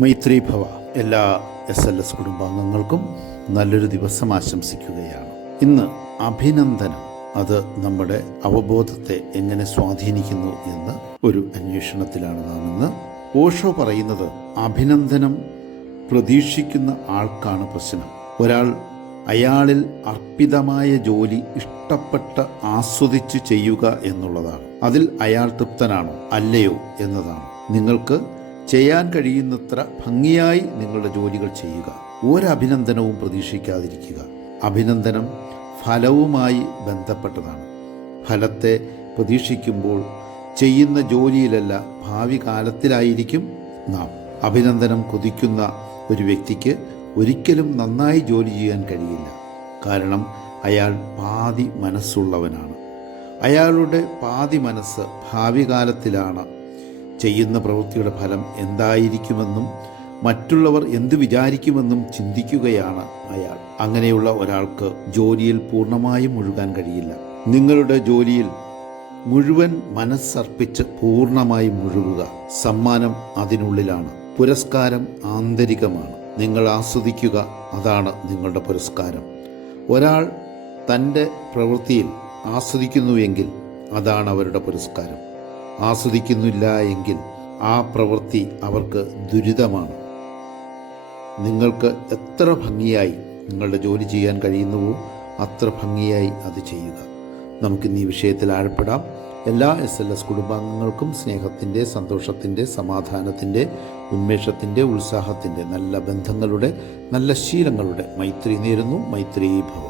മൈത്രി ഭവ എല്ലാ SLS കുടുംബാംഗങ്ങൾക്കും നല്ലൊരു ദിവസം ആശംസിക്കുകയാണ്. ഇന്ന് അഭിനന്ദനം അത് നമ്മുടെ അവബോധത്തെ എങ്ങനെ സ്വാധീനിക്കുന്നു എന്ന് ഒരു അന്വേഷണത്തിലാണ് നാം ഇന്ന്. ഓഷോ പറയുന്നത് അഭിനന്ദനം പ്രതീക്ഷിക്കുന്ന ആൾക്കാണ് പ്രശ്നം. ഒരാൾ അയാളിൽ അർപ്പിതമായ ജോലി ഇഷ്ടപ്പെട്ട് ആസ്വദിച്ച് ചെയ്യുക എന്നുള്ളതാണ്. അതിൽ അയാൾ തൃപ്തനാണോ അല്ലയോ എന്നതാണ്. നിങ്ങൾക്ക് ചെയ്യാൻ കഴിയുന്നത്ര ഭംഗിയായി നിങ്ങളുടെ ജോലികൾ ചെയ്യുക. ഒരഭിനന്ദനവും പ്രതീക്ഷിക്കാതിരിക്കുക. അഭിനന്ദനം ഫലവുമായി ബന്ധപ്പെട്ടതാണ്. ഫലത്തെ പ്രതീക്ഷിക്കുമ്പോൾ ചെയ്യുന്ന ജോലിയിലല്ല ഭാവി കാലത്തിലായിരിക്കും നാം. അഭിനന്ദനം കൊതിക്കുന്ന ഒരു വ്യക്തിക്ക് ഒരിക്കലും നന്നായി ജോലി ചെയ്യാൻ കഴിയില്ല. കാരണം അയാൾ പാതി മനസ്സുള്ളവനാണ്. അയാളുടെ പാതി മനസ്സ് ഭാവി കാലത്തിലാണ്. ചെയ്യുന്ന പ്രവൃത്തിയുടെ ഫലം എന്തായിരിക്കുമെന്നും മറ്റുള്ളവർ എന്തു വിചാരിക്കുമെന്നും ചിന്തിക്കുകയാണ് അയാൾ. അങ്ങനെയുള്ള ഒരാൾക്ക് ജോലിയിൽ പൂർണ്ണമായും മുഴുകാൻ കഴിയില്ല. നിങ്ങളുടെ ജോലിയിൽ മുഴുവൻ മനസ്സർപ്പിച്ച് പൂർണ്ണമായി മുഴുകുക. സമ്മാനം അതിനുള്ളിലാണ്. പുരസ്കാരം ആന്തരികമാണ്. നിങ്ങൾ ആസ്വദിക്കുക, അതാണ് നിങ്ങളുടെ പുരസ്കാരം. ഒരാൾ തൻ്റെ പ്രവൃത്തിയിൽ ആസ്വദിക്കുന്നുവെങ്കിൽ അതാണ് അവരുടെ പുരസ്കാരം. ആസ്വദിക്കുന്നില്ല എങ്കിൽ ആ പ്രവൃത്തി അവർക്ക് ദുരിതമാണ്. നിങ്ങൾക്ക് എത്ര ഭംഗിയായി നിങ്ങളുടെ ജോലി ചെയ്യാൻ കഴിയുന്നുവോ അത്ര ഭംഗിയായി അത് ചെയ്യുക. നമുക്കിന്ന് ഈ വിഷയത്തിൽ ആഴപ്പെടാം. എല്ലാ SLS കുടുംബാംഗങ്ങൾക്കും സ്നേഹത്തിൻ്റെ, സന്തോഷത്തിൻ്റെ, സമാധാനത്തിൻ്റെ, ഉന്മേഷത്തിൻ്റെ, ഉത്സാഹത്തിൻ്റെ, നല്ല ബന്ധങ്ങളുടെ, നല്ല ശീലങ്ങളുടെ മൈത്രി നേരുന്നു. മൈത്രി ഭവ.